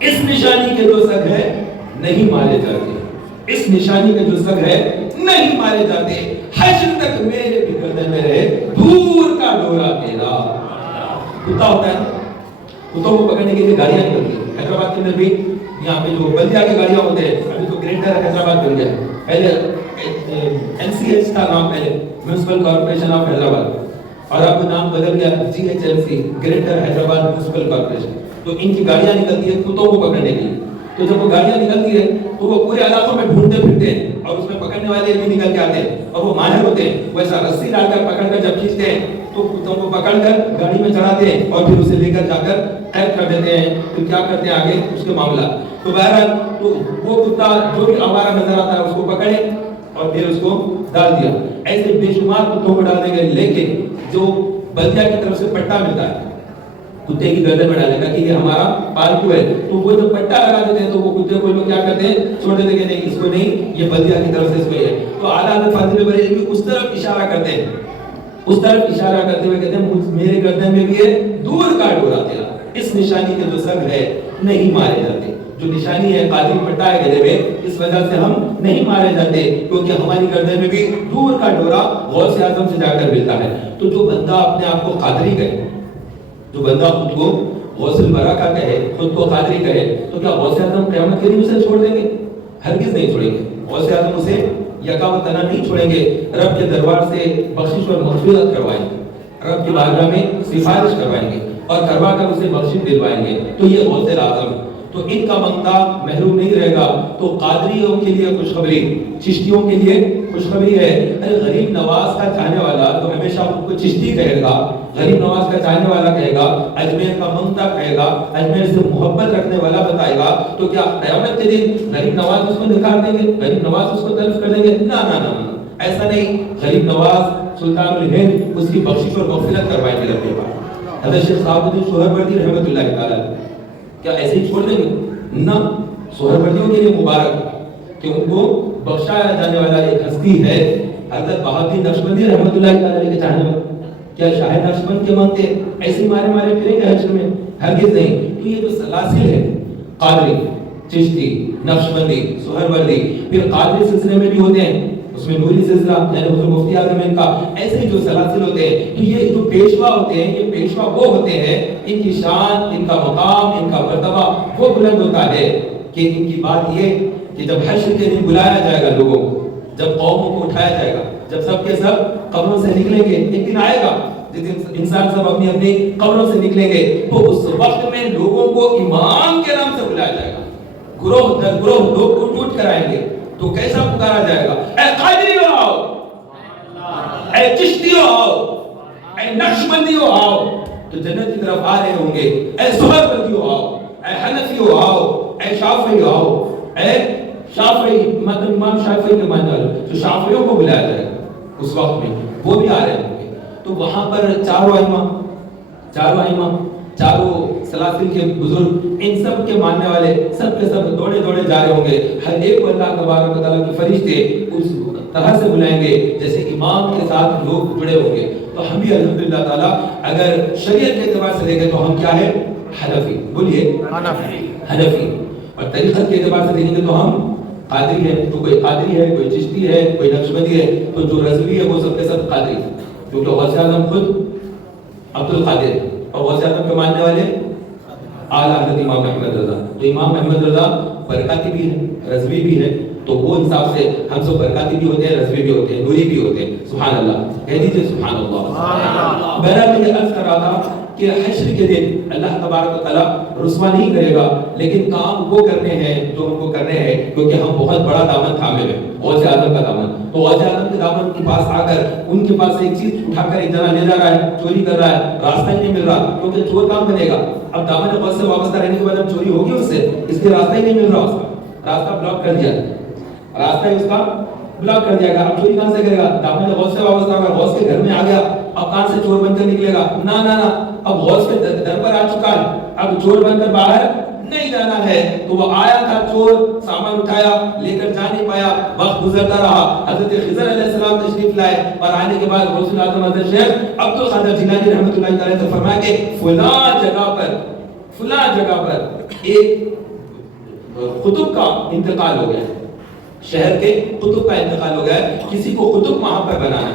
اس نشانی کے جو سگ ہے نہیں مارے جاتے، اس نشانی کے جو سگ ہے نہیں مارے جاتے، حشر تک میرے بھی گردن میں رہے دور کا ڈورا تیرا۔ کتا ہوتا ہے، کتوں کو پکڑنے کے لیے گاڑیاں نکلتی ہیں حیدرآباد کے اندر بھی، یہاں پہ جو بلدیا کی گاڑیاں ہوتے ہیں، ابھی تو گریٹر حیدرآباد بن گیا، پہلے NCH کا نام، پہلے میونسپل کارپوریشن آف حیدرآباد، اور اب نام بدل گیا GHMC، greater Hyderabad municipal corporation. تو ان کی گاڑیاں نکلتی ہیں کتوں کو پکڑنے کے لیے، تو جب وہ گاڑیاں نکلتی ہے تو وہ پورے علاقوں میں ڈھونڈتے پھرتے ہیں، اور اس میں پکڑنے والے بھی نکل کے آتے ہیں، اور وہ ماہر ہوتے ہیں، وہ ایسا رسی ڈال کر پکڑ کر جب کھینچتے ہیں تو کتوں کو پکڑ کر گاڑی میں چڑھاتے ہیں، اور پھر اسے لے کر جا کر قید کر دیتے ہیں، پھر کیا کرتے ہیں آگے اس کے معاملہ۔ تو بہرحال تو وہ کتا جو بھی آوارہ نظر آتا ہے اس کو پکڑے اور پھر اس کو ڈال دیا، ایسے بے شمار کتوں کو ڈال دیں گے، لیکن جو بلدیا کی طرف سے پٹا ملتا ہے کتے کی گردن میں ڈالے گا کہ یہ ہمارا پالتو ہے، تو وہ جب پٹا لگا دیتے ہیں تو وہ کتے کو لوگ کیا کرتے ہیں، چھوڑ دیتے ہیں کہ نہیں اس کو نہیں، یہ بلدیا کی طرف سے اس کو ہے۔ تو اعلیٰ حضرت فاضل بریلوی بھی اس طرف اشارہ کرتے ہیں، اس طرف اشارہ کرتے ہوئے کہتے ہیں میرے گردن میں بھی ہے دور کا ڈورا تیرا، اس نشانی کے جو سگ ہے نہیں مارے جاتے، جو نشانی ہے قادری پٹا ہے گلے میں، اس وجہ سے ہم نہیں مارے جاتے، کیونکہ ہماری گردن میں بھی دور کا ڈورا غوث اعظم سے جا کر ملتا ہے۔ تو جو بندہ اپنے آپ کو قادری کہے، جو بندہ خود کو غوث البرکہ کہے، خود کو قادری کہے، تو کیا غوث اعظم قیامت کے دن اسے چھوڑ دیں گے؟ ہرگز نہیں چھوڑیں گے، غوث اعظم اسے یکا و تنہا نہیں چھوڑیں گے، رب کے دربار سے بخشش اور مغفرت کروائیں گے، رب کی بارگاہ میں سفارش کروائیں گے اور کروا کر اسے بخشش دلوائیں گے۔ تو یہ غوث اعظم، تو ان کا منگتا محروم نہیں رہے گا۔ تو قادریوں کے لیے خوشخبری، چشتیوں کے لیے خوشخبری ہے، ارے غریب نواز کا چاہنے والا تو ہمیشہ خود کو چشتی کہے گا، غریب نواز کا چاہنے والا کہے گا، اجمیر کا منگتا کہے گا، اجمیر سے محبت رکھنے والا بتائے گا، تو کیا قیامت کے دن غریب نواز اس کو نکال دیں گے، غریب نواز اس کو طرف کر دیں گے؟ نہ نہ نہ، ایسا نہیں، غریب نواز سلطان الہند اس کی بخشش اور مغفرت کروائیں گے رب کے پاس۔ حضرت شیخ صاحب الدین سہروردی رحمۃ اللہ تعالی کیا ایسے ہی چھوڑ دیں گے؟ نہ، سہروردیوں کے لیے مبارک کہ ان کو بخشایا جانے والا ایک ہستی ہے حضرت بہاؤالدین نقشبندی رحمۃ اللہ تعالی کے چاہنے والے۔ کیا شاہ نقشبند کے منگتے ایسے مارے مارے پھریں گے حشر میں؟ ہرگز نہیں۔ تو یہ جو سلاسل ہے، قادری، چشتی، نقشبندی، سہروردی، پھر قادری سلسلے میں بھی ہوتے ہیں، اس میں نوری سلسلہ یعنی حضور مفتی اعظم ان کا، ایسے جو سلاسل ہوتے ہیں، تو یہ جو پیشوا ہوتے ہیں، یہ پیشوا وہ ہوتے ہیں، ان کی شان، ان کا مقام، ان کا مرتبہ وہ بلند ہوتا ہے کہ ان کی بات یہ کہ جب حشر کے دن بلایا جائے گا لوگوں کو، جب قوموں کو اٹھایا جائے گا، جب سب کے سب قبروں سے نکلیں گے، ایک دن آئے گا جس دن انسان سب اپنی اپنی قبروں سے نکلیں گے، تو اس وقت میں لوگوں کو امام کے نام سے بلایا جائے گا، گروہ در گروہ لوگ اٹھ اٹھ کر آئیں گے، تو کیسا پکارا جائے گا؟ اے قادریو آؤ، اے چشتیو آؤ، اے نقشبندیو آؤ، تو جنت کی طرف آ رہے ہوں گے، اے سہروردیو آؤ، اے حنفیو آؤ، اے شافعیو آؤ، اے شافعی، مطلب امام شافعی کے ماننے والے، تو شافعیوں کو بلایا جائے گا اس وقت میں، وہ بھی آ رہے ہوں گے۔ تو وہاں پر چاروں ائمہ، چاروں سلاسل کے بزرگ، ان سب کے ماننے والے سب کے سب دوڑے دوڑے جا رہے ہوں گے، ہر ایک کو اللہ تبارک و تعالیٰ کے فرشتے اس طرح سے بلائیں گے جیسے امام کے ساتھ لوگ جڑے ہوں گے۔ تو ہم بھی الحمدللہ تعالیٰ اگر شریعت کے اعتبار سے دیکھیں تو ہم کیا ہے؟ حنفی، بولیے حنفی، اور طریقت کے اعتبار سے دیکھیں گے تو ہم قادری ہے، تو کوئی قادری ہے، کوئی چشتی ہے، کوئی نقشبندی ہے، تو جو رضوی ہے وہ سب کے سب قادری، کیونکہ غوث اعظم خود عبد القادر ہے، اور غوث اعظم کے ماننے والے اعلیٰ حضرت امام احمد رضا، تو امام احمد رضا برکاتی بھی ہے، رضوی بھی ہے، تو وہ حساب سے ہم سب برکاتی بھی ہوتے ہیں، رضوی بھی ہوتے ہیں، نوری بھی ہوتے ہیں۔ سبحان اللہ، کہہ دیجیے سبحان اللہ۔ بہرحال میں یہ عرض کر رہا تھا کہ حشر کے دن اللہ تبارک و تعالیٰ رسوا نہیں کرے گا، لیکن کام وہ کرنے ہیں جو ہم کو کرنے ہیں، کیونکہ ہم بہت بڑا دامن تھامے ہوئے، غوث اعظم کا دامن. تو غوث اعظم کے دامن کے پاس آ کر ان کے پاس ایک چیز اٹھا کر ایک جنا لے جا رہا ہے، چوری کر رہا ہے، راستہ ہی نہیں مل رہا، کیونکہ چور کام بنے گا. اب دامن غوث سے وابستہ رہنے کے بعد اب چوری ہوگی اس سے، اس لیے راستہ ہی نہیں مل رہا، اس کا راستہ بلاک کر دیا، راستہ ہی اس کا بلاک کر دیا گیا. اب چوری کہاں سے کرے گا؟ دامن غوث سے وابستہ ہوگا، غوث کے گھر میں آ گیا، اب کہاں سے چور بن کر نکلے گا؟ نہ نہ نہ، اب غوث کے در پر آ چکا ہے، اب چور بن کر باہر نہیں جانا ہے. تو وہ آیا تھا چور، سامان اٹھایا، لے کر جا نہیں پایا، وقت گزرتا رہا. حضرت خضر علیہ السلام تشریف لائے اور آنے کے بعد غوث اعظم حضرت شیخ عبد القادر جیلانی رحمۃ اللہ تعالی سے فرمایا کہ فلاں جگہ پر ایک قطب کا انتقال ہو گیا ہے، شہر کے قطب کا انتقال ہو گیا ہے، کسی کو قطب وہاں پر بنانا ہے.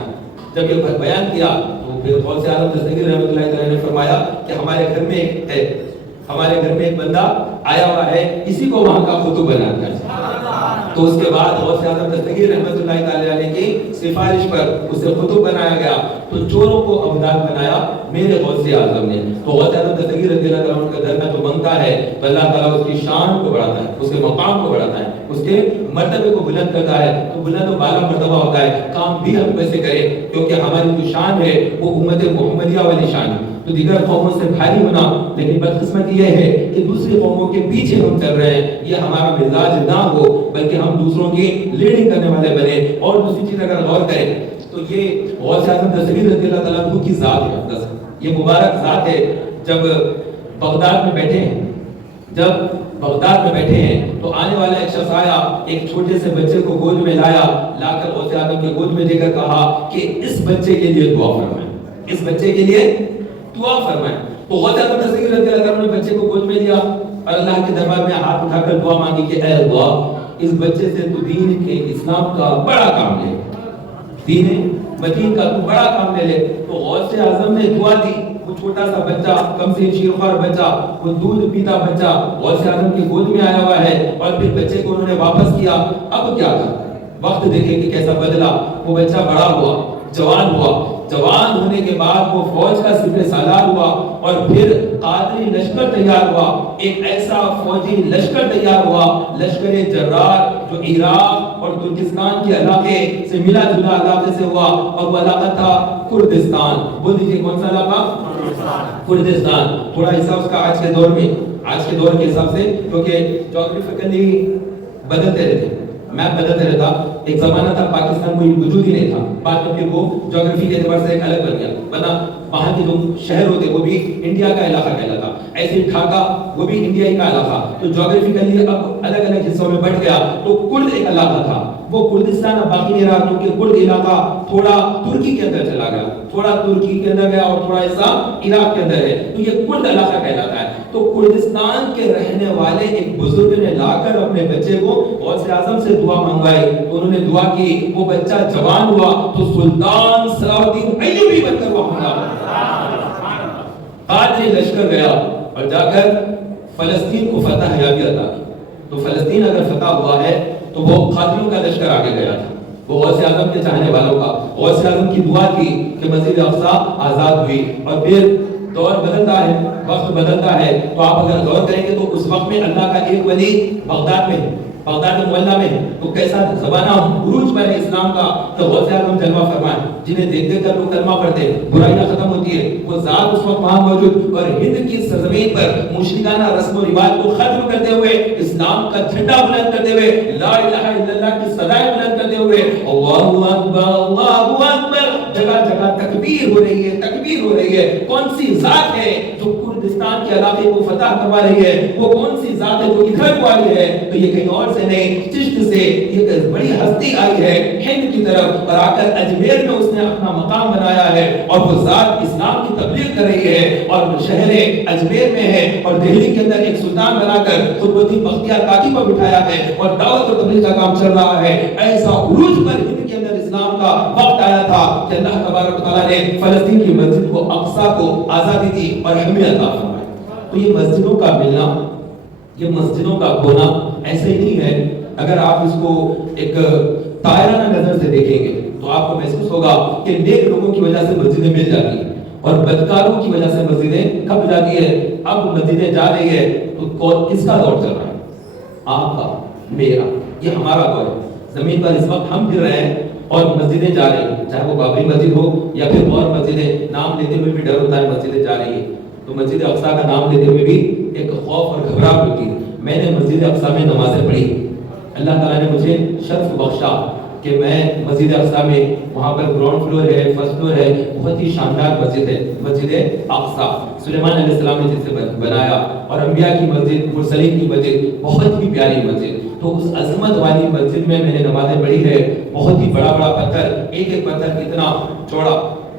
جب یہ بیان کیا تو پھر غوث اعظم دستگیر رحمۃ اللہ تعالی نے فرمایا کہ ہمارے گھر میں ایک بندہ آیا ہوا ہے، اسی کو وہاں کا قطب بنانا ہے. تو اس کے بعد غوث اعظم دستگیر رحمۃ اللہ تعالی علیہ کی سفارش پر اسے قطب بنایا گیا. تو چوروں کو عبدال بنایا میرے غوث اعظم نے. تو غوث اعظم دستگیر رضی اللہ تعالیٰ عنہ کا درجہ جو بنتا ہے تو اللہ تعالیٰ اس کی شان کو بڑھاتا ہے، اس کے مقام کو بڑھاتا ہے، اس کے مرتبے کو بلند کرتا ہے. تو بلند و بالا مرتبہ ہوتا ہے. کام بھی ہم ویسے کریں کیونکہ ہماری جو شان ہے وہ امت محمدیہ والی شان ہے. تو دیگر قوموں سے بھاری ہونا، لیکن بدقسمتی یہ ہے کہ دوسری قوموں کے پیچھے ہم چل رہے ہیں. یہ ہمارا مزاج نہ ہو، بلکہ ہم دوسروں کی لیڈنگ کرنے والے بنے. اور دوسری چیز اگر غور کریں تو یہ غوث اعظم دستگیر رضی اللہ تعالیٰ عنہ کی ذات ہے، یہ مبارک ذات ہے. جب بغداد میں بیٹھے ہیں تو آنے والا ایک شخص آیا، ایک چھوٹے سے بچے کو گود میں لا کر غوث اعظم کی گود میں دے کر کہا کہ اس بچے کے لیے دعا فرمائیں، اس بچے کے لیے دعا فرمائیں. تو غوث اعظم دستگیر رضی اللہ تعالیٰ عنہ نے بچے کو گود میں لیا اور اللہ کے دربار میں ہاتھ اٹھا کر دعا مانگی کہ اے اللہ، اس بچے سے تو دین کے اسلام کا بڑا کام لے، دین مدین کا تو بڑا کام لے لے. تو غوث اعظم نے دعا دی. وہ چھوٹا سا بچہ، کم سے شیرخوار بچہ، وہ دودھ پیتا بچہ غوث اعظم کی گود میں آیا ہوا ہے. اور پھر بچے کو انہوں نے واپس کیا. اب کیا تھا وقت دیکھیں کہ کیسا بدلا. وہ بچہ بڑا ہوا، جوان ہونے کے بعد وہ فوج کا سپہ سالار ہوا اور پھر قادری لشکر تیار ہوا. ایک ایسا فوجی لشکر تیار ہوا، لشکر جرار، جو عراق اور ترکستان کے علاقے سے ملا جلا علاقے سے ہوا. اور وہ علاقہ تھا کردستان. بول دیجئے کون سا علاقہ؟ کردستان. تھوڑا حصہ اس کا آج کے دور کے حساب سے، کیونکہ جغرافیکلی بدلتے رہتے، میپ بدلتے رہتا. ایک زمانہ تھا پاکستان کوئی وجود ہی نہیں تھا، بعد میں پھر وہ جغرافی کے اعتبار سے ایک الگ بن گیا، ورنہ وہاں کے جو شہر ہوتے وہ بھی انڈیا کا علاقہ کہلاتا. ایسے ڈھاکہ وہ بھی انڈیا کا علاقہ. تو جغرافیکلی اب الگ الگ حصوں میں بٹ گیا. تو کرد ایک علاقہ تھا، وہ کردستان اب باقی نہیں رہا، کیونکہ کرد علاقہ تھوڑا ترکی کے اندر چلا گیا، تھوڑا ترکی کے اندر گیا اور تھوڑا حصہ عراق کے اندر ہے. تو یہ کرد علاقہ کہلاتا ہے. تو کردستان کے رہنے والے ایک بزرگ نے لا کر اپنے بچے کو غوث اعظم سے دعا منگوائی. تو انہوں نے دعا کی، وہ بچہ جوان ہوا تو سلطان صلاح الدین ایوبی بن کر وہ حملہ قادری لشکر گیا اور جا کر فلسطین کو فتح یابی عطا کی. تو فلسطین اگر فتح ہوا ہے تو وہ قادریوں کا لشکر آگے گیا تھا، وہ غوث اعظم کے چاہنے والوں کا. غوث اعظم کی دعا کی کہ مسجد اقصی آزاد ہوئی. اور پھر دور بدلتا ہے، وقت بدلتا ہے. تو آپ اگر غور کریں گے تو اس وقت میں اللہ کا ایک ولی بغداد میں معلّہ میں تو کیسا زمانہ عروج پر اسلام کا. تو غوث اعظم جلوہ فرمائے، جنہیں دیکھ دیکھ کر لوگ کلمہ پڑھتے، برائیاں ختم ہوتی ہے. وہ ذات اس وقت وہاں موجود اور ہند کی سرزمین پر مشرکانہ رسم و رواج کو ختم کرتے ہوئے، اسلام کا جھنڈا بلند کرتے ہوئے، لا الہ الا اللہ کی صدائیں بلند کرتے ہوئے، اللہ اکبر اللہ اکبر، جگہ جگہ تکبیر ہو رہی ہے. کون سی ذات ہے جو کردستان کے علاقے کو فتح کروا رہی ہے؟ وہ کون سی ذات ہے جو ادھر کو آئی ہے؟ تو یہ کہیں اور سے نہیں، چشت سے ایک بڑی ہستی آئی ہے ہند کی طرف اور آ کر اجمیر میں اس نے اپنا مقام بنایا ہے. اور وہ ذات اسلام کی تبلیغ کر رہی ہے اور شہر اجمیر میں ہے اور دہلی کے اندر ایک سلطان بنا کر قطب الدین بختیار کاکی کو بٹھایا ہے اور دعوت و تبلیغ کا کام چل رہا ہے. ایسا عروج پر ہند کے اندر اسلام کا وقت آیا تھا کہ اللہ تبارک و تعالیٰ نے فلسطین کی مسجد کو اقصی کو آزادی دی اور ہمیں عطا فرمائی. تو یہ مسجدوں کا ملنا، یہ مسجدوں کا ہونا ایسے ہی نہیں ہے. اگر آپ اس کو ایک دائرہ نظر سے دیکھیں گے تو آپ کو محسوس ہوگا کہ نیک لوگوں کی وجہ سے مسجدیں مل جاتی ہیں اور بدکاروں کی وجہ سے مسجدیں کب جاتی ہے؟ اب مسجدیں جا رہی ہے تو کس کا دور چل رہا ہے؟ آپ کا، میرا، یہ ہمارا دور ہے. زمین پر اس وقت ہم پھر رہے ہیں اور مسجدیں جا رہی ہیں، چاہے وہ بابری مسجد ہو یا پھر اور مسجدیں. نام لیتے ہوئے بھی ڈر ہوتا ہے، مسجدیں جا رہی ہے تو مسجد اقصیٰ کا نام لیتے ہوئے بھی ایک خوف اور گھبراہٹ ہوتی ہے. میں نے مسجد اقصیٰ میں نمازیں پڑھی، اللہ تعالیٰ نے مجھے شرف بخشا کہ میں مسجد اقصیٰ میں، وہاں پر گراؤنڈ فلور ہے، فرسٹ فلور ہے، بہت ہی شاندار مسجد ہے، مسجد اقصیٰ. سلیمان علیہ السلام نے جسے بنایا، اور انبیاء کی مسجد، مرسلین کی مسجد، بہت ہی پیاری مسجد. تو اس عظمت والی مسجد میں نے نمازیں پڑھی ہے. بہت ہی بڑا بڑا پتھر، ایک ایک پتھر اتنا چوڑا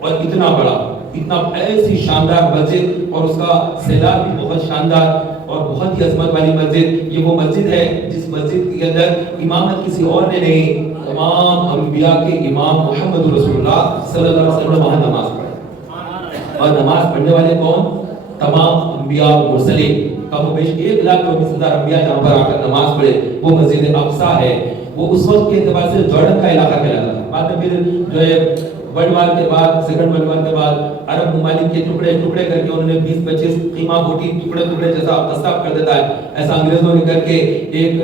اور اتنا بڑا، اتنا ایسی شاندار مسجد، اور اس کا سیلاب بھی بہت شاندار اور بہت ہی عظمت والی مسجد. یہ وہ مسجد ہے جس مسجد کے اندر امامت کسی اور نے نہیں، تمام انبیاء کے امام محمد رسول اللہ صلی اللہ علیہ وسلم وہاں نماز پڑھے. اور نماز پڑھنے والے کون؟ تمام انبیاء اور مرسلین. کم و بیش 1,24,000 انبیاء جہاں پر آ کر نماز پڑھے. وہ مسجد اقصیٰ ہے. وہ اس وقت کے اعتبار سے جارڈن کا علاقہ کہلاتا تھا. بعد میں پھر جو ہے ورلڈ وار کے بعد، سیکنڈ ورلڈ وار کے بعد عرب ممالک کے ٹکڑے ٹکڑے کر کے انہوں نے 20-25 قیمہ بوٹی ٹکڑے ٹکڑے جیسا قصاب کر دیتا ہے، ایسا انگریزوں نے کر کے ایک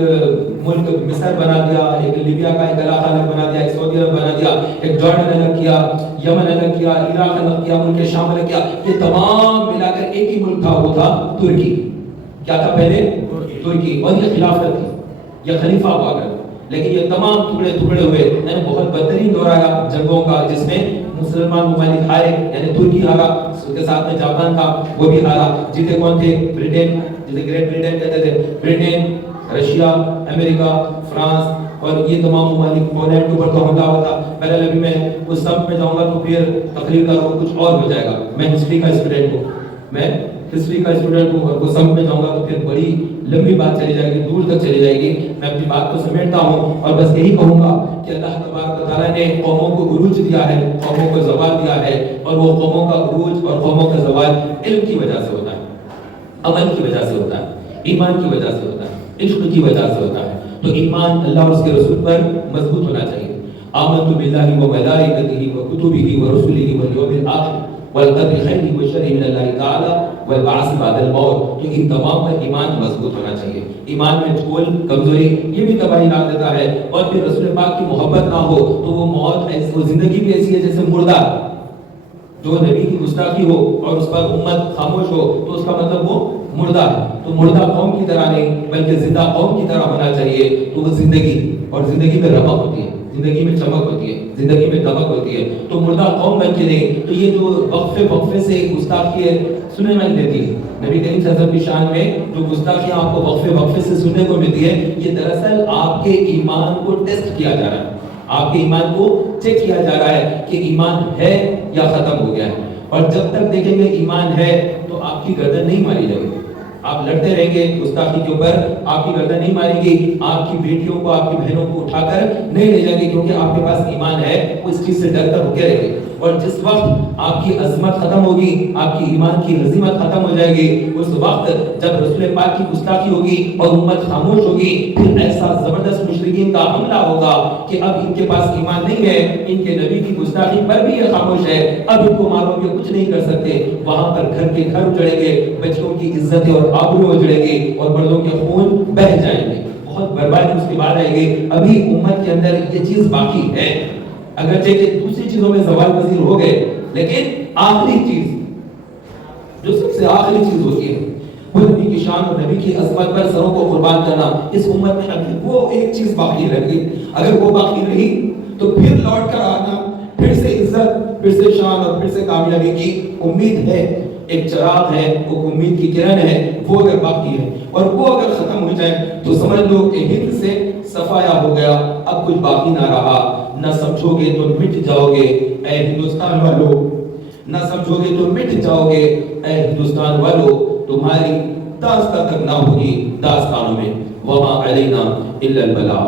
ملک مصر بنا دیا، ایک لیبیا کا ایک علاقہ الگ بنا دیا، ایک سعودی عرب بنا دیا، ایک جارڈن الگ کیا، یمن الگ کیا، عراق الگ کیا، ملک شام الگ کیا. یہ تمام ملا کر ایک ہی ملک تھا، وہ تھا ترکی. کیا تھا پہلے؟ ترکی. اور یہ خلافت تھی، یہ خلیفہ ہوا کر. لیکن یہ تمام ٹکڑے ٹکڑے ہوئے. یعنی بہت بدترین دور آیا جنگوں کا، جس میں مسلمان ممالک ہارے. یعنی ترکی ہارا، اس کے ساتھ میں جاپان تھا، وہ بھی ہارا. جیتے کون تھے؟ برٹن، جسے گریٹ برٹن کہتے تھے. برٹن، رشیا، امریکہ، فرانس، اور یہ تمام ممالک. پولینڈ کے اوپر تو حملہ ہوا تھا. پہلے ابھی میں اس سب میں جاؤں گا تو پھر تقریر کا رخ کچھ اور ہو جائے گا. میں ہسٹری کا اسٹوڈنٹ ہوں، میں ہسٹری کا اسٹوڈنٹ ہوں، اور وہ سب میں جاؤں گا تو پھر بڑی لمبی بات چلی جائے گی، دور تک چلی جائے گی. میں اپنی بات کو سمیٹتا ہوں اور بس یہی کہوں گا کہ اللہ تبارک و تعالیٰ نے قوموں کو عروج دیا ہے، قوموں کو زوال دیا ہے، اور وہ قوموں کا عروج اور قوموں کا زوال علم کی وجہ سے ہوتا ہے، عمل کی وجہ سے ہوتا ہے، ایمان کی وجہ سے ہوتا ہے، عشق کی وجہ سے ہوتا ہے. تو ایمان اللہ اور اس کے رسول پر مضبوط ہونا چاہیے. آمنت باللہ و ملائکتہ و کتبہ و رسلہ والیوم الآخر والقدر خیرہ و شرہ من اللہ تعالی والبعث بعد الموت. تو ان تمام پر ایمان مضبوط ہونا چاہیے. ایمان میں جھول، کمزوری، یہ بھی تباہی لا دیتا ہے. اور پھر رسول پاک کی محبت نہ ہو تو وہ موت ایسی، وہ زندگی بھی ایسی ہے جیسے مردہ. جو نبی کی گستاخی ہو اور اس پر امت خاموش ہو تو اس کا مطلب وہ مردہ ہے. تو مردہ قوم کی طرح نہیں بلکہ زندہ قوم کی طرح ہونا چاہیے. تو وہ زندگی، اور زندگی میں رمق ہوتی ہے، زندگی میں چمک ہوتی ہے، زندگی میں دمک ہوتی ہے. تو مردہ قوم بن کے نہیں. تو یہ جو وقفے سے گستاخی ہے سننے میں دیتی ہے. نبی کریم صلی اللہ علیہ وسلم کی شان میں جو گستاخیاں آپ کو وقفے سے سننے کو ملتی ہے، یہ دراصل آپ کے ایمان کو ٹیسٹ کیا جا رہا ہے، آپ کے ایمان کو چیک کیا جا رہا ہے کہ ایمان ہے یا ختم ہو گیا ہے. اور جب تک دیکھیں گے ایمان ہے تو آپ کی گردن نہیں ماری جائے گی. آپ لڑتے رہیں گے گستاخی کے اوپر، آپ کی گردن نہیں مارے گی. آپ کی بیٹیوں کو، آپ کی بہنوں کو اٹھا کر نہیں لے جائیں گے، کیونکہ آپ کے پاس ایمان ہے. وہ اس چیز سے ڈر کر رکے رہیں گے. اور جس وقت آپ کی عظمت ختم ہوگی، آپ کی ایمان کی عظمت ختم ہو جائے گی، اس وقت جب رسول پاک کی گستاخی ہوگی اور امت خاموش ہوگی، پھر ایسا زبردست مشرکین کا حملہ ہوگا کہ اب ان کے پاس ایمان نہیں ہے، ان کے نبی کی گستاخی پر بھی یہ خاموش ہے، اب ان کو مارو گے کچھ نہیں کر سکتے. وہاں پر گھر کے گھر اجڑیں گے، بچوں کی عزتیں اور آبرو اجڑیں گے، اور مردوں کے خون بہہ جائیں گے. بہت بربادی اس کے بعد آئے گی. ابھی امت کے اندر یہ چیز باقی ہے، اگرچہ کہ دوسری چیزوں میں زوال پذیر ہو گئے، لیکن آخری چیز جو سب سے آخری چیز ہوتی ہے وہ نبی کی شان اور نبی کی عظمت پر سروں کو قربان کرنا. اس امت میں ابھی وہ ایک چیز باقی رہ گئی. اگر وہ باقی رہی تو پھر لوٹ کر آنا، پھر سے عزت، پھر سے شان اور پھر سے کامیابی کی امید ہے. ایک چراغ ہے، وہ امید کی کرن ہے، وہ اگر باقی ہے اور وہ اگر ختم ہو جائے تو سمجھ لو کہ ہند سے صفایا ہو گیا، اب کچھ باقی نہ رہا. نہ سمجھو گے تو مٹ جاؤ گے اے ہندوستان والو، نہ سمجھو گے تو مٹ جاؤ گے اے ہندوستان والو. تمہاری داستان تک نہ ہوگی داستانوں میں. وما علینا الا البلاغ.